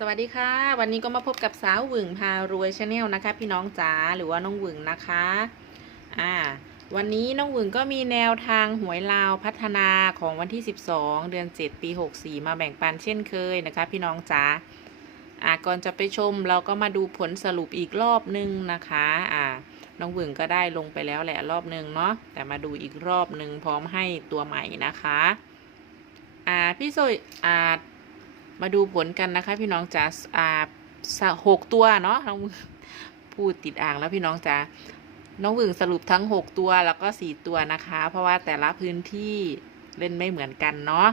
สวัสดีค่ะ วันนี้ก็มาพบกับสาวหวึงพารวยชาแนลนะคะ พี่น้องจ๋าหรือว่าน้องหวึงนะคะอ่าวันนี้น้องหวึงก็มีแนวทางหวยลาวพัฒนาของวันที่ 12 เดือน 7 ปี 64 มาแบ่งปันเช่นเคยนะคะ พี่น้องจ๋าอ่าก่อนจะไปชมเราก็มาดูผลสรุปอีกรอบนึงนะคะอ่าน้องหวึงก็ได้ลงไปแล้วแหละรอบนึงเนาะแต่มาดูอีกรอบนึงพร้อมให้ตัวใหม่นะคะอ่าพี่โซยอ่า มาดูผลกันนะคะ พี่น้องจ๋าอ่าหกตัวเนาะน้องพูดติดอ่างแล้วพี่น้องจ๋าน้องวึงสรุปทั้งหกตัวแล้วก็สี่ตัวนะคะ เพราะว่าแต่ละพื้นที่เล่นไม่เหมือนกันเนาะ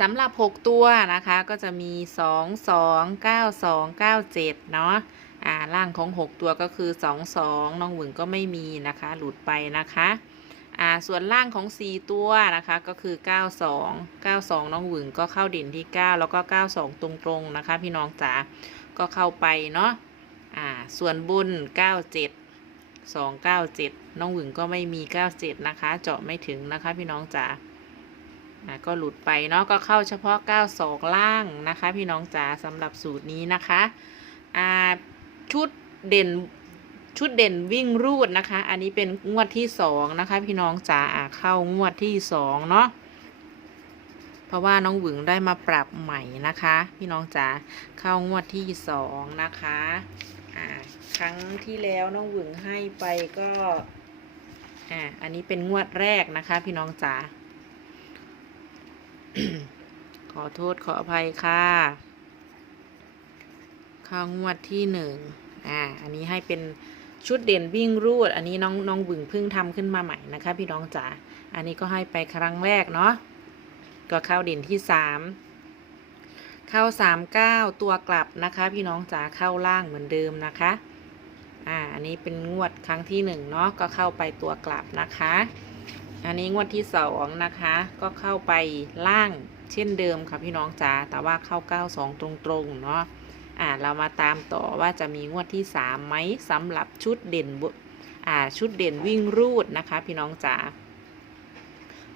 สำหรับหกตัวนะคะ ก็จะมีสองสองเก้าสองเก้าเจ็ดเนาะอ่าล่างของหกตัวก็คือสองสองน้องหวึงก็ไม่มีนะคะ หลุดไปนะคะ อ่าส่วนล่างของ 4 ตัวนะคะก็คือ 92 92 น้องหวึงก็เข้าเด่นที่ 9 แล้วก็ 92 ตรงๆนะคะ พี่น้องจ๋าก็เข้าไปเนาะอ่าส่วนบน 97 297 น้องหวึงก็ไม่มี 97 นะคะ เจาะไม่ถึงนะคะ พี่น้องจ๋าอ่าก็หลุดไปเนาะก็เข้าเฉพาะ 92 ล่างนะคะ พี่น้องจ๋าสำหรับสูตรนี้นะคะอ่าชุดเด่น ชุดเด่นวิ่งรูดนะคะ อันนี้เป็นงวดที่สองนะคะ พี่น้องจ๋าเข้างวดที่สองเนาะเพราะว่าน้องหวึงได้มาปรับใหม่นะคะ พี่น้องจ๋าเข้างวดที่สองนะคะอ่าครั้งที่แล้วน้องหวึงให้ไปก็อ่าอันนี้เป็นงวดแรกนะคะ พี่น้องจ๋าขอโทษขออภัยค่ะเข้างวดที่หนึ่งอ่า อันนี้ให้เป็น ชุดเด่นวิ่งรูด อันนี้น้องน้องบึงเพิ่งทำขึ้นมาใหม่นะคะ พี่น้องจ๋า อันนี้ก็ให้ไปครั้งแรกเนาะ ก็เข้าเด่นที่สาม เข้าสามเก้าตัวกลับนะคะ พี่น้องจ๋าเข้าล่างเหมือนเดิมนะคะ อ่า อันนี้เป็นงวดครั้งที่หนึ่งเนาะ ก็เข้าไปตัวกลับนะคะ อันนี้งวดที่สองนะคะ ก็เข้าไปล่างเช่นเดิมค่ะพี่น้องจ๋า แต่ว่าเข้าเก้าสองตรงๆเนาะ อ่าเรามาตามต่อว่าจะมีงวดที่สามไหมสำหรับชุดเด่นอ่าชุดเด่นวิ่งรูดนะคะ พี่น้องจ๋า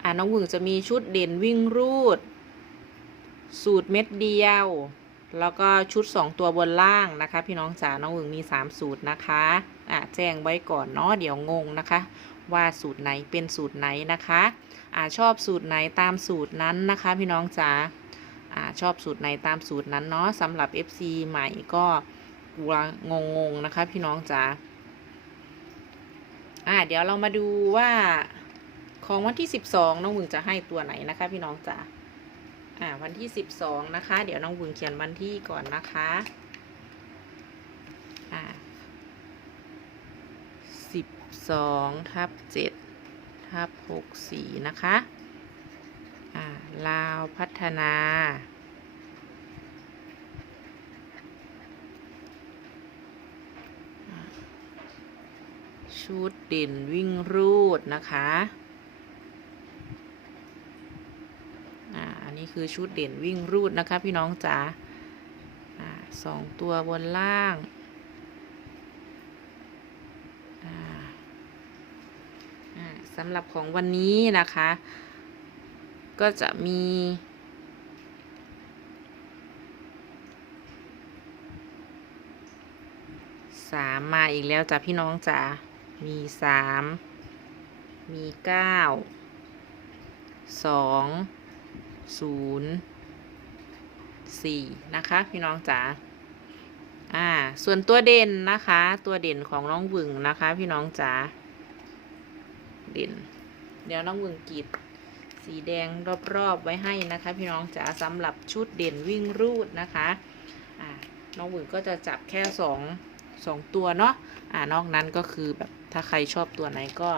อ่าน้องหวึงจะมีชุดเด่นวิ่งรูด สูตรเม็ดเดียว แล้วก็ชุด 2 ตัวบนล่างนะคะ พี่น้องจ๋าน้องหวึงมี 3 สูตรนะคะอ่าแจ้งไว้ก่อนเนาะเดี๋ยวงงนะคะว่าสูตรไหนเป็นสูตรไหนนะคะอ่าชอบสูตรไหนตามสูตรนั้นนะคะ พี่น้องจ๋า อชอบสูตรไหนตามสูตรนั้นเนาะสำหรับ FC ใหม่ก็กลัวงงๆนะคะ พี่น้องจ๋าอ่าเดี๋ยวเรามาดูว่าของวันที่12น้องวึงจะให้ตัวไหนนะคะ พี่น้องจ๋าอ่าวันที่12นะคะ เดี๋ยวน้องวึงเขียนวันที่ก่อนนะคะอ่า12ทับ7ทับ64นะคะ ลาวพัฒนา ชุดเด่นวิ่งรูดนะคะอ่าอันนี้คือชุดเด่นวิ่งรูดนะคะพี่น้องจ๋าสองตัวบนล่างสำหรับของวันนี้นะคะ ก็จะมีสามมาอีกแล้วจ้ะพี่น้องจ๋า มีสาม มีเก้า สอง ศูนย์สี่นะคะ พี่น้องจ๋า อ่า ส่วนตัวเด่นนะคะ ตัวเด่นของน้องวึงนะคะ พี่น้องจ๋า เด่น เดี๋ยวน้องวึงกีด สีแดงรอบๆไว้ให้นะคะ พี่น้องจ๋าสำหรับชุดเด่นวิ่งรูดนะคะน้องหวึงก็จะจับแค่สองสองตัวเนาะอ่านอกนั้นก็คือแบบถ้าใครชอบตัวไหนก็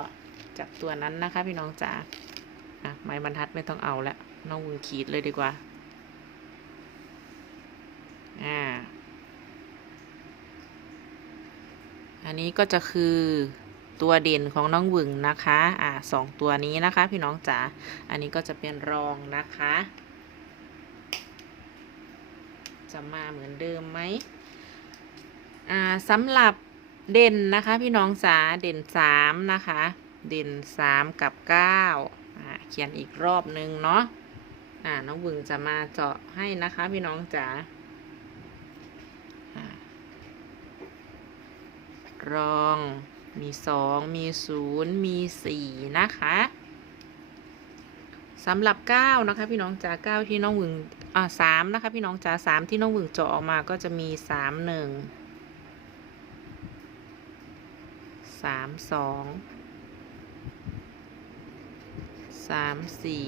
จับตัวนั้นนะคะ พี่น้องจ๋าอะไม้บรรทัดไม่ต้องเอาแล้วน้องหวึงขีดเลยดีกว่าอ่าอันนี้ก็จะคือ ตัวเด่นของน้องหวึงนะคะอ่าสองตัวนี้นะคะ พี่น้องจ๋าอันนี้ก็จะเป็นรองนะคะ จะมาเหมือนเดิมไหมอ่าสำหรับเด่นนะคะ พี่น้องจ๋าเด่นสามนะคะ เด่นสามกับเก้าอ่าเขียนอีกรอบนึงเนาะอ่าน้องวึงจะมาเจาะให้นะคะพี่น้องจ๋ารอง มีสองมีศูนย์มีสี่นะคะสำหรับเก้านะคะพี่น้องจ๋าเก้าที่น้องหวึงอ่าสามนะคะพี่น้องจ๋าสามที่น้องหวึงเจาะออกมาก็จะมีสามหนึ่งสามสองสามสี่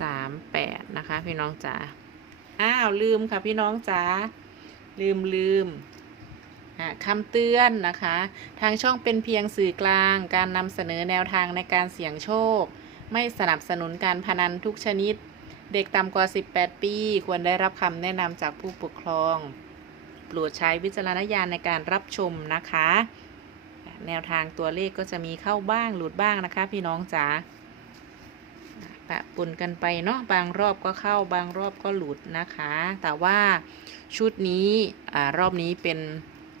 สามแปดนะคะพี่น้องจ๋าอ้าวลืมค่ะพี่น้องจ๋าลืมลืม คำเตือนนะคะ ทางช่องเป็นเพียงสื่อกลาง การนำเสนอแนวทางในการเสี่ยงโชค ไม่สนับสนุนการพนันทุกชนิด เด็กต่ำกว่า 18 ปี ควรได้รับคำแนะนำจากผู้ปกครอง โปรดใช้วิจารณญาณในการรับชมนะคะ แนวทางตัวเลขก็จะมีเข้าบ้างหลุดบ้างนะคะ พี่น้องจ๋าปะปนกันไปเนาะบางรอบก็เข้าบางรอบก็หลุดนะคะ แต่ว่าชุดนี้อรอบนี้เป็น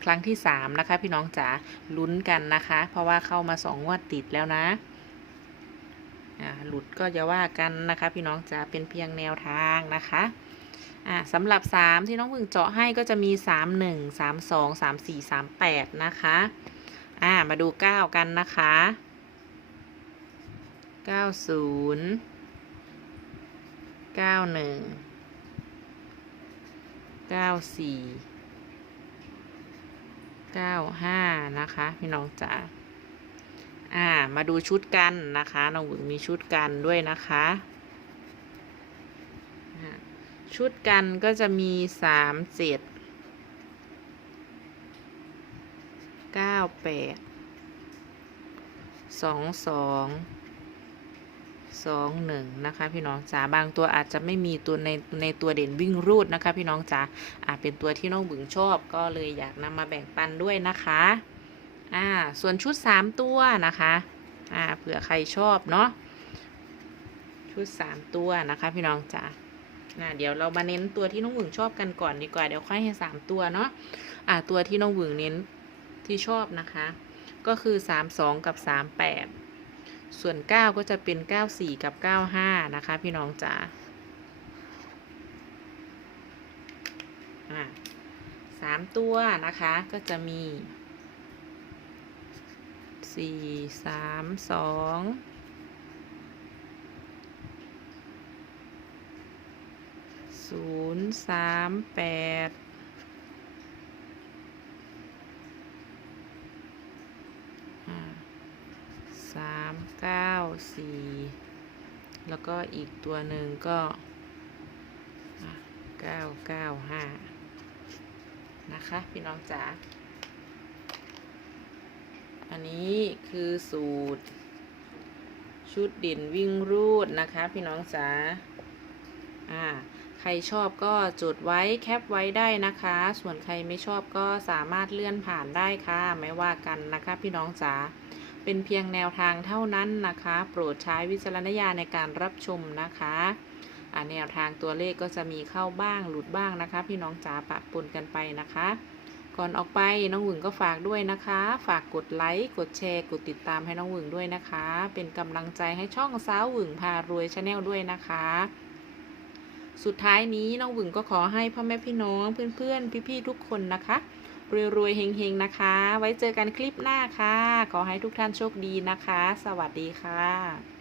ครั้งที่ 3 นะคะ พี่น้องจ๋าลุ้นกันนะคะ เพราะว่าเข้ามา2งวดติดแล้วนะหลุดก็จะว่ากันนะคะ พี่น้องจ๋าเป็นเพียงแนวทางนะคะสำหรับ 3 ที่น้องพึ่งเจาะให้ก็จะมี 3 1 3 2 3 4 3 8 นะคะอ่ามาดู 9 กันนะคะ 90 91 94 95นะคะ พี่น้องจ๋าอ่า มาดูชุดกันนะคะน้องหวึงมีชุดกันด้วยนะคะ ชุดกันก็จะมี3 7 9 8 2 2 2 1นะคะพี่น้องจ๋าบางตัวอาจจะไม่มีตัวในในตัวเด่นวิ่งรูดนะคะ พี่น้องจ๋าอ่าเป็นตัวที่น้องบึงชอบก็เลยอยากนำมาแบ่งปันด้วยนะคะอ่าส่วนชุด3ตัวนะคะอ่าเผื่อใครชอบเนาะชุด3ตัวนะคะพี่น้องจ๋าอ่าเดี๋ยวเรามาเน้นตัวที่น้องบึงชอบกันก่อนดีกว่าเดี๋ยวค่อยให้3ตัวเนาะอ่าตัวที่น้องบึงเน้นที่ชอบนะคะ ก็คือ3 2กับ3 8 ส่วน 9 ก็จะเป็น 9 4 กับ 9 5 นะคะ พี่น้องจ๋าสามตัวนะคะก็จะมีสี่สามสองศูนย์สามแปดอ่า สามเก้าสี่แล้วก็อีกตัวหนึ่งก็เก้าเก้าห้านะคะ พี่น้องจ๋า อันนี้คือสูตร ชุดด่นวิ่งรูดนะคะ พี่น้องจ๋า อ่า ใครชอบก็จดไว้แคปไว้ได้นะคะ ส่วนใครไม่ชอบก็สามารถเลื่อนผ่านได้ค่ะ ไม่ว่ากันนะคะ พี่น้องจ๋า เป็นเพียงแนวทางเท่านั้นนะคะ โปรดใช้วิจารณญาณในการรับชมนะคะแนวทางตัวเลขก็จะมีเข้าบ้างหลุดบ้างนะคะ พี่น้องจ๋าปะปนกันไปนะคะ ก่อนออกไปน้องหวึงก็ฝากด้วยนะคะ ฝากกดไลค์กดแชร์ กดติดตามให้น้องหวึงด้วยนะคะ เป็นกำลังใจให้ช่องสาวหวึงพารวยชาแนลด้วยนะคะสุดท้ายนี้น้องหวึงก็ขอให้พ่อแม่พี่น้องเพื่อนๆ พี่ๆ ทุกคนนะคะ รวยๆเฮงๆนะคะ ไว้เจอกันคลิปหน้าค่ะ ขอให้ทุกท่านโชคดีนะคะ สวัสดีค่ะ